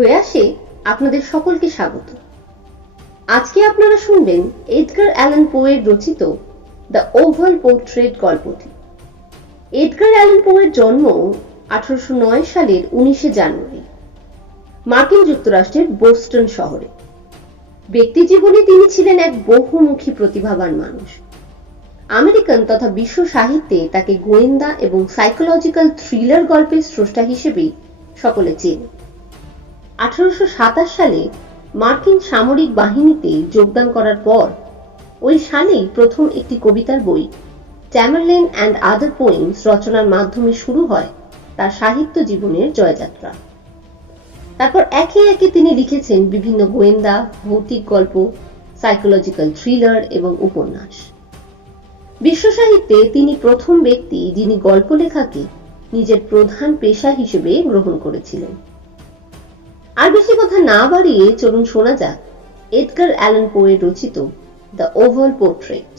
প্রয়াসে আপনাদের সকলকে স্বাগত। আজকে আপনারা শুনবেন এডগার অ্যালান পোয়ের রচিত দ্য ওভাল পোর্ট্রেট গল্পটি। এডগার অ্যালান পোয়ের জন্ম 1809 সালের 19শে জানুয়ারি মার্কিন যুক্তরাষ্ট্রের বোস্টন শহরে। ব্যক্তিজীবনে তিনি ছিলেন এক বহুমুখী প্রতিভাবান মানুষ। আমেরিকান তথা বিশ্ব সাহিত্যে তাকে গোয়েন্দা এবং সাইকোলজিক্যাল থ্রিলার গল্পের স্রষ্টা হিসেবেই সকলে চেনে। 1827 সালে মার্কিন সামরিক বাহিনীতে যোগদান করার পর ওই সালেই প্রথম একটি কবিতার বই ট্যামারলেন অ্যান্ড আদার পোয়েমস রচনার মাধ্যমে শুরু হয় তার সাহিত্য জীবনের জয়যাত্রা। তারপর একে একে তিনি লিখেছেন বিভিন্ন গোয়েন্দা, ভৌতিক গল্প, সাইকোলজিক্যাল থ্রিলার এবং উপন্যাস। বিশ্ব সাহিত্যে তিনি প্রথম ব্যক্তি যিনি গল্প লেখাকে নিজের প্রধান পেশা হিসেবে গ্রহণ করেছিলেন। আর বেশি কথা না বাড়িয়ে চলুন শোনা যাক এডগার অ্যালান পোয়ের রচিত দ্য ওভাল পোর্ট্রেট।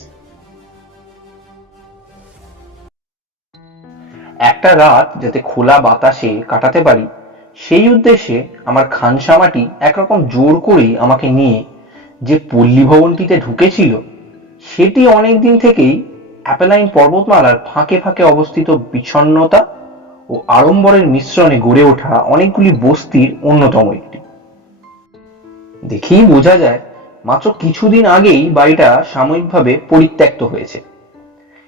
একটা রাত যাতে খোলা বাতাসে কাটাতে পারি সেই উদ্দেশ্যে আমার খানসামাটি একরকম জোর করেই আমাকে নিয়ে যে পল্লী ভবনটিতে ঢুকেছিল সেটি অনেকদিন থেকেই অ্যাপেলাইন পর্বতমালার ফাঁকে ফাঁকে অবস্থিত বিচ্ছন্নতা ও আড়ম্বরের মিশ্রণে গড়ে ওঠা অনেকগুলি বস্তির অন্যতম একটি। দেখেই বোঝা যায় মাত্র কিছুদিন আগেই বাড়িটা সাময়িকভাবে পরিত্যক্ত হয়েছে।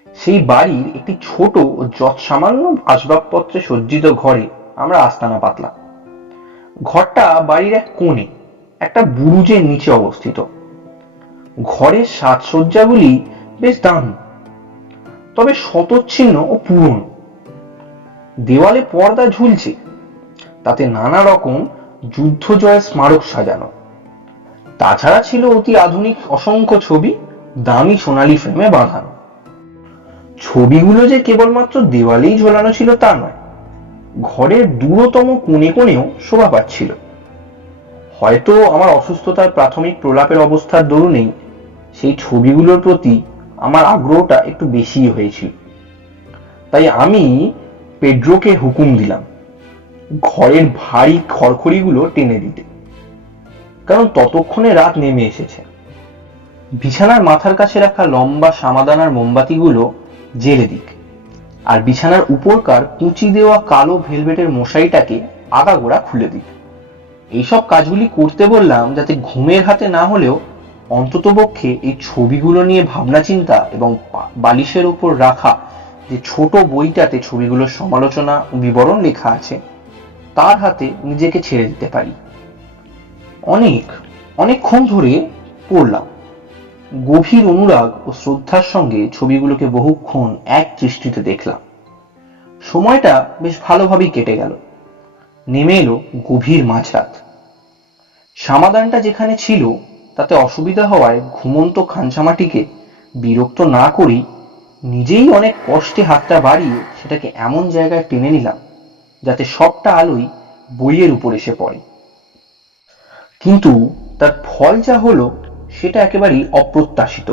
সেই বাড়ির একটি ছোট ও যৎসামান্য আসবাবপত্রে সজ্জিত ঘরে আমরা আস্তানা পাতলাম। ঘরটা বাড়ির এক কোণে একটা বুরুজের নিচে অবস্থিত। ঘরের সাজসজ্জাগুলি বেশ দামি, তবে শতচ্ছিন্ন ও পুরনো। দেওয়ালে পর্দা ঝুলছে, তাতে নানা রকম যুদ্ধ জয়ের স্মারক সাজানো। তাছাড়া ছিল অতি আধুনিক অসংখ্য ছবি দামি সোনালী ফ্রেমে বাঁধানো। ছবিগুলো যে কেবলমাত্র দেওয়ালেই ঝোলানো ছিল তা নয়, ঘরের দূরতম কোণে কোণেও শোভা পাচ্ছিল। হয়তো আমার অসুস্থতার প্রাথমিক প্রলাপের অবস্থার দরুনেই সেই ছবিগুলোর প্রতি আমার আগ্রহটা একটু বেশি হয়েছিল। তাই আমি পেড্রোকে হুকুম দিলাম ঘরের ভারী খড়খড়িগুলো টেনে দিতে, কারণ ততক্ষণে রাত নেমে এসেছে। বিছানার মাথার কাছে রাখা লম্বা সামাদানার মোমবাতিগুলো জেলে দিক, আর বিছানার উপরকার কুঁচি দেওয়া কালো ভেলভেটের মশারিটাকে আগাগোড়া খুলে দিক। এইসব কাজগুলি করতে বললাম যাতে ঘুমের হাতে না হলেও অন্ততপক্ষে এই ছবিগুলো নিয়ে ভাবনা চিন্তা এবং বালিশের উপর রাখা যে ছোট বইটাতে ছবিগুলোর সমালোচনা ও বিবরণ লেখা আছে তার হাতে নিজেকে ছেড়ে দিতে পারি। অনেকক্ষণ ধরে পড়লাম। গভীর অনুরাগ ও শ্রদ্ধার সঙ্গে ছবিগুলোকে বহুক্ষণ এক দৃষ্টিতে দেখলাম। সময়টা বেশ ভালোভাবেই কেটে গেল। নেমে এলো গভীর মাঝরাত। সামাদানটা যেখানে ছিল তাতে অসুবিধা হওয়ায় ঘুমন্ত খানসামাটিকে বিরক্ত না করেই নিজেই অনেক কষ্টে হাতটা বাড়িয়ে সেটাকে এমন জায়গায় টেনে নিলাম যাতে সবটা আলোই বইয়ের উপর এসে পড়ে। কিন্তু তার ফল যা হলো সেটা একেবারেই অপ্রত্যাশিত।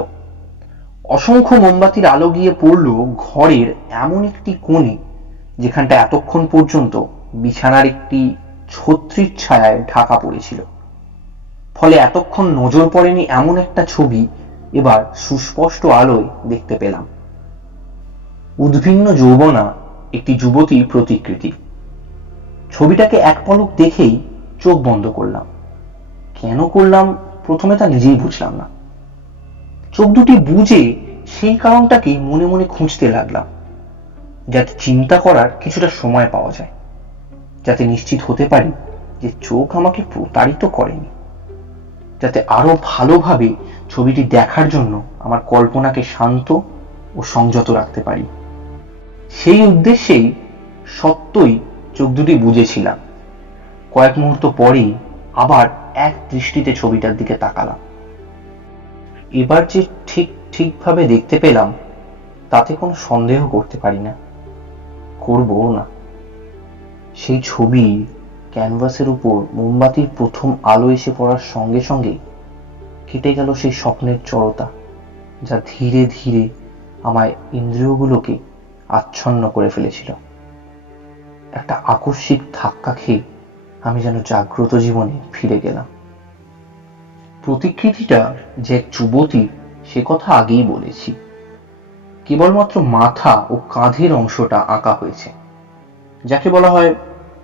অসংখ্য মোমবাতির আলো গিয়ে পড়ল ঘরের এমন একটি কোণে যেখানটা এতক্ষণ পর্যন্ত বিছানার একটি ছত্রির ছায়ায় ঢাকা পড়েছিল। ফলে এতক্ষণ নজর পড়েনি এমন একটা ছবি এবার সুস্পষ্ট আলোয় দেখতে পেলাম। উদ্ভিন্ন যৌবনা একটি যুবতীর প্রতিকৃতি। ছবিটাকে এক পলক দেখেই চোখ বন্ধ করলাম। কেন করলাম প্রথমে তা নিজেই বুঝলাম না। চোখ দুটি বুজে সেই কারণটাকেই মনে মনে খুঁজতে লাগলাম, যাতে চিন্তা করার কিছুটা সময় পাওয়া যায়, যাতে নিশ্চিত হতে পারি যে চোখ আমাকে প্রতারিত করেনি, যাতে আরো ভালোভাবে ছবিটি দেখার জন্য আমার কল্পনাকে শান্ত ও সংযত রাখতে পারি। সেই উদ্দেশ্যেই সত্যই চোখ দুটি বুজেছিলাম। কয়েক মুহূর্ত পরেই আবার এক দৃষ্টিতে ছবিটার দিকে তাকালাম। এবার যে ঠিকভাবে দেখতে পেলাম তাতে কোনো সন্দেহ করতে পারি না, করবো না। সেই ছবি ক্যানভাসের উপর মোমবাতির প্রথম আলো এসে পড়ার সঙ্গে সঙ্গে কেটে গেল সেই স্বপ্নের জড়তা যা ধীরে ধীরে আমায় ইন্দ্রিয়গুলোকে আচ্ছন্ন করে ফেলেছিল। একটা আকস্মিক ধাক্কা খেয়ে আমি যেন জাগ্রত জীবনে ফিরে গেলাম। প্রতিকৃতিটা যে এক যুবতী সে কথা আগেই বলেছি। কেবলমাত্র মাথা ও কাঁধের অংশটা আঁকা হয়েছে, যাকে বলা হয়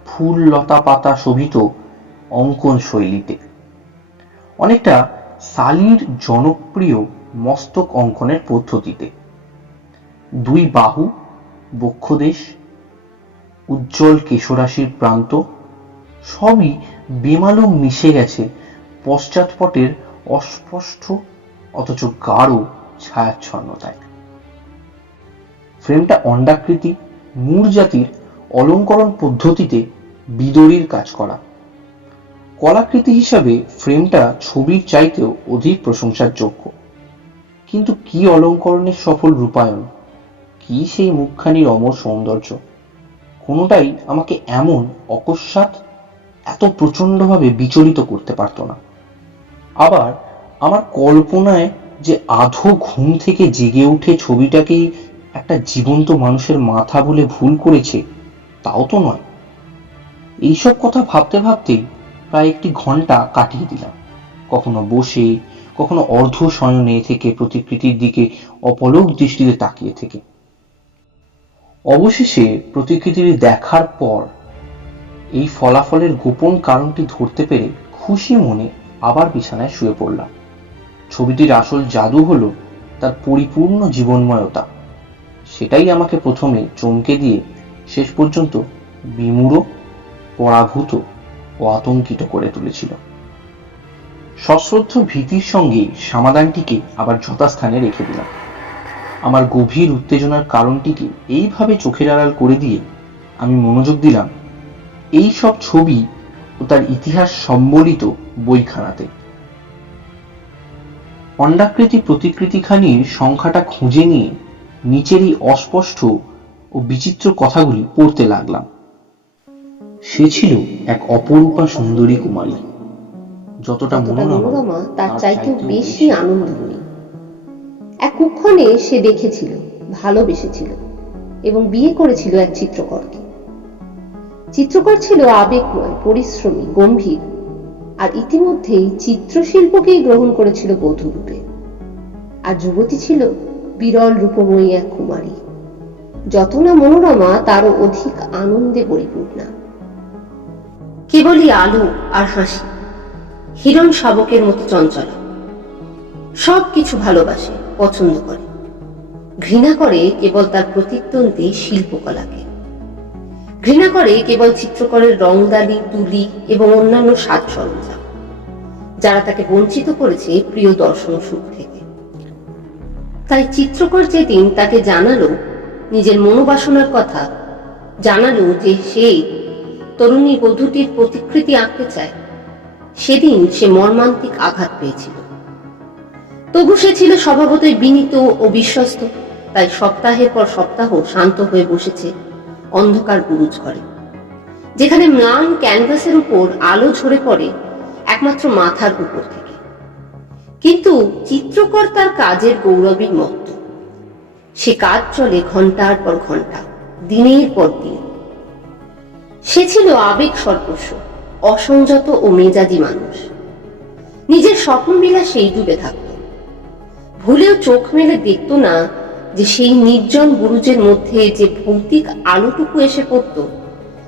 ফুল লতা পাতা শোভিত অঙ্কন শৈলীতে, অনেকটা সালির জনপ্রিয় মস্তক অঙ্কনের পদ্ধতিতে। দুই বাহু, বক্ষদেশ, উজ্জ্বল কেশরাশির প্রান্ত সবই বেমালুম মিশে গেছে পশ্চাৎপটের অস্পষ্ট অথচ গাঢ় ছায়াচ্ছন্নতায়। ফ্রেমটা অন্ডাকৃতি মূর জাতির অলঙ্করণ পদ্ধতিতে বিদড়ির কাজ করা। কলাকৃতি হিসাবে ফ্রেমটা ছবির চাইতেও অধিক প্রশংসার যোগ্য। কিন্তু কি অলঙ্করণের সফল রূপায়ণ, কি সেই মুখখানির অমর সৌন্দর্য, কোনোটাই আমাকে এমন অকস্মাৎ এত প্রচন্ডভাবে বিচলিত করতে পারত না। আবার আমার কল্পনায় যে আধো ঘুম থেকে জেগে উঠে ছবিটাকেই একটা জীবন্ত মানুষের মাথা বলে ভুল করেছে, তাও তো নয়। এইসব কথা ভাবতে ভাবতেই প্রায় 1 ঘন্টা কাটিয়ে দিলাম, কখনো বসে, কখনো অর্ধ শয়নে থেকে প্রতিকৃতির দিকে অপলক দৃষ্টিতে তাকিয়ে থেকে। অবশেষে প্রতিকৃতিটি দেখার পর এই ফলাফলের গোপন কারণটি ধরতে পেরে খুশি মনে আবার বিছানায় শুয়ে পড়লাম। ছবিটির আসল জাদু হলো তার পরিপূর্ণ জীবনময়তা। সেটাই আমাকে প্রথমে চমকে দিয়ে শেষ পর্যন্ত বিমূঢ়, পরাভূত ও আতঙ্কিত করে তুলেছিল। সশ্রদ্ধ ভীতির সঙ্গে সমাধানটিকে আবার যথাস্থানে রেখে দিলাম। আমার গভীর উত্তেজনার কারণটিকে এইভাবে চোখের আড়াল করে দিয়ে আমি মনোযোগ দিলাম এই সব ছবি ও তার ইতিহাস সম্বলিত বইখানাতে। অন্ডাকৃতি প্রতিকৃতিখানির সংখ্যাটা খুঁজে নিয়ে নিচেরই অস্পষ্ট ও বিচিত্র কথাগুলি পড়তে লাগলাম। সে ছিল এক অপরূপা সুন্দরী কুমারী, যতটা মনোরমা তার চাইতেও বেশি আনন্দময়ী। এক কুক্ষণে সে দেখেছিল, ভালোবেসেছিল এবং বিয়ে করেছিল এক চিত্রকরকে। চিত্রকর ছিল আবেগময়, পরিশ্রমী, গম্ভীর, আর ইতিমধ্যেই চিত্রশিল্পকেই গ্রহণ করেছিল বধূরূপে। আর যুবতী ছিল বিরল রূপময়ী এক কুমারী, যত না মনোরমা তারও অধিক আনন্দে পরিপূর্ণা। কেবলই আলো আর হাসি, হিরণ শাবকের মতো চঞ্চল, সবকিছু ভালোবাসে, পছন্দ করে, ঘৃণা করে কেবল তার প্রতিদ্বন্দ্বী শিল্পকলাকে, ঘৃণা করে কেবল চিত্রকরের রংদালি, তুলি এবং অন্যান্য সাজ সরঞ্জাম, যারা তাকে বঞ্চিত করেছে প্রিয় দর্শন সুখ থেকে। তাই চিত্রকর যেদিন তাকে জানালো নিজের মনোবাসনার কথা, জানালো যে সে তরুণী বধূটির প্রতিকৃতি আঁকতে চায়, সেদিন সে মর্মান্তিক আঘাত পেয়েছিল। তবু সে ছিল স্বভাবতই বিনীত ও বিশ্বস্ত। তাই সপ্তাহের পর সপ্তাহ শান্ত হয়ে বসেছে অন্ধকার বুরুজ ঘরে, যেখানে ম্লান ক্যানভাসের উপর আলো ঝরে পড়ে একমাত্র মাথার উপর থেকে। কিন্তু চিত্রকর তার কাজের গৌরবী মত্ত। সে কাজ চলে ঘন্টার পর ঘন্টা, দিনের পর দিন। সে ছিল আবেগ সর্বস্ব, অসংযত ও মেজাজি মানুষ। নিজের স্বপ্ন বিলাসেই ডুবে থাকত। ভুলেও চোখ মেলে দেখত না যে সেই নির্জন বুরুজের মধ্যে যে ভৌতিক আলোটুকু এসে পড়ত,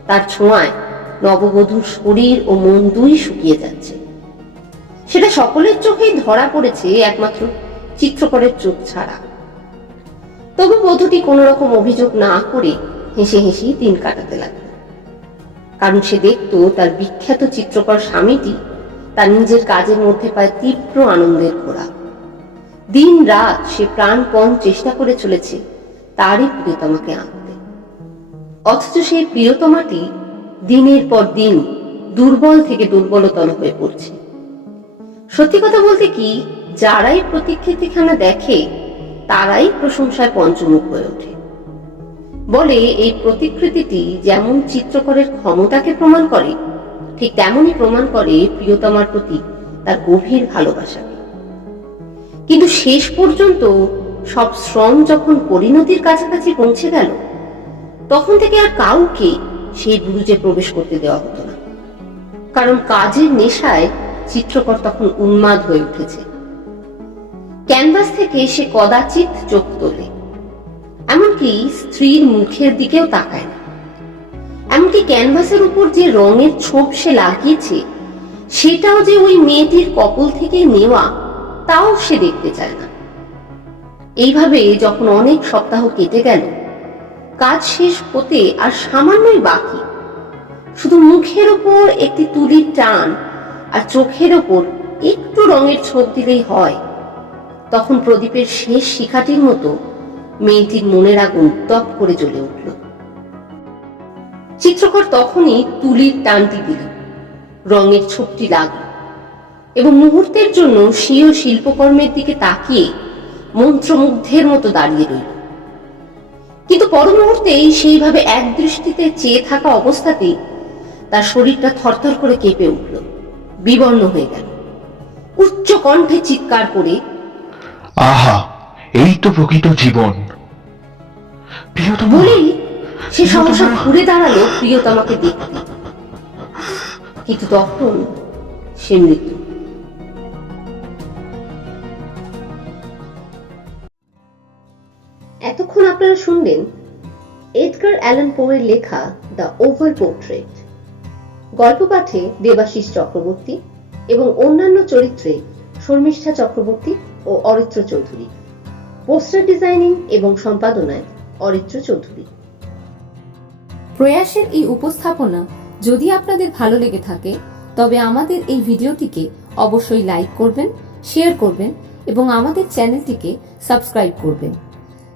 তার ছোঁয়ায় নববধূর শরীর ও মন দুই শুকিয়ে যাচ্ছে। সেটা সকলের চোখেই ধরা পড়েছে, একমাত্র চিত্রকরের চোখ ছাড়া। তবু বধূটি কোন রকম অভিযোগ না করে হেসে হেসেই দিন কাটাতে লাগলো। কারণ সে দেখত তার বিখ্যাত চিত্রকর স্বামীটি তার নিজের কাজের মধ্যে পায় তীব্র আনন্দের খোরা। দিন রাত সে প্রাণপণ চেষ্টা করে চলেছে তারই প্রিয়তমাকে আনতে, অথচ সেই প্রিয়তমাটি দিনের পর দিন দুর্বল থেকে দুর্বলতর হয়ে পড়ছে। সত্যি কথা বলতে কি, যারাই প্রতিকৃতিখানা দেখে তারাই প্রশংসায় পঞ্চমুখ হয়ে ওঠে। বলে এই প্রতিকৃতিটি যেমন চিত্রকরের ক্ষমতাকে প্রমাণ করে, ঠিক তেমনই প্রমাণ করে প্রিয়তমার প্রতি তার গভীর ভালোবাসাকে। কিন্তু শেষ পর্যন্ত সব শ্রম যখন পরিণতির কাছাকাছি পৌঁছে গেল, তখন থেকে আর কাউকে সেই বুরুজে প্রবেশ করতে দেওয়া হতো না। কারণ কাজের নেশায় চিত্রকর তখন উন্মাদ হয়ে উঠেছে। ক্যানভাস থেকে সে কদাচিৎ চোখ তোলে, এমনকি স্ত্রীর মুখের দিকেও তাকায় না। এমনকি ক্যানভাসের উপর যে রঙের ছোপ সে লাগিয়েছে সেটাও যে ওই মেয়েটির কপল থেকে নেওয়া, তাও সে দেখতে চায় না। এইভাবে যখন অনেক সপ্তাহ কেটে গেল, কাজ শেষ হতে আর সামান্যই বাকি, শুধু মুখের ওপর একটি তুলির টান আর চোখের ওপর একটু রঙের ছোপ দিলেই হয়, তখন প্রদীপের শেষ শিখাটির মতো মেয়েটির মনের আগুন তপ করে জ্বলে উঠল। চিত্রকর তখনই তুলির টানটি দিল, রঙের ছোপটি লাগলো এবং মুহূর্তের জন্য স্বীয় শিল্পকর্মের দিকে তাকিয়ে মন্ত্রমুগ্ধের মতো দাঁড়িয়ে রইল। কিন্তু পর মুহূর্তেই সেইভাবে এক দৃষ্টিতে চেয়ে থাকা অবস্থাতেই তার শরীরটা থরথর করে কেঁপে উঠল, বিবর্ণ হয়ে গেল। উচ্চ কণ্ঠে চিৎকার করে, আহা, এই তো প্রকৃত জীবন। বলেই সে সহসা ঘুরে দাঁড়ালো প্রিয়তমাকে দেখতে, কিন্তু তখন সে মৃত। এতক্ষণ আপনারা শুনলেন এডগার অ্যালান পোয়ের লেখা দ্য ওভাল পোর্ট্রেট। গল্প পাঠে দেবাশিস চক্রবর্তী এবং অন্যান্য চরিত্রে শর্মিষ্ঠা চক্রবর্তী ও অরিত্র চৌধুরী। পোস্টার ডিজাইনিং এবং সম্পাদনায় অরিত্র চৌধুরী। প্রয়াসের এই উপস্থাপনা যদি আপনাদের ভালো লেগে থাকে তবে আমাদের এই ভিডিওটিকে অবশ্যই লাইক করবেন, শেয়ার করবেন এবং আমাদের চ্যানেলটিকে সাবস্ক্রাইব করবেন।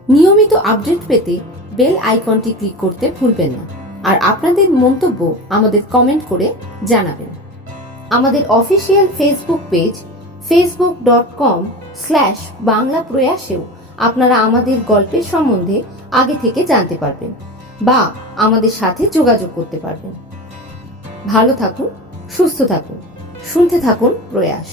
নিয়মিত আপডেট পেতে বেল আইকনটি ক্লিক করতে ভুলবেন না। আর আপনাদের মন্তব্য আমাদের কমেন্ট করে জানাবেন। আমাদের অফিসিয়াল ফেসবুক পেজ facebook.com/বাংলাপ্রয়াসেও আপনারা আমাদের গল্পের সম্বন্ধে আগে থেকে জানতে পারবেন বা আমাদের সাথে যোগাযোগ করতে পারবেন। ভালো থাকুন, সুস্থ থাকুন, শুনতে থাকুন প্রয়াস।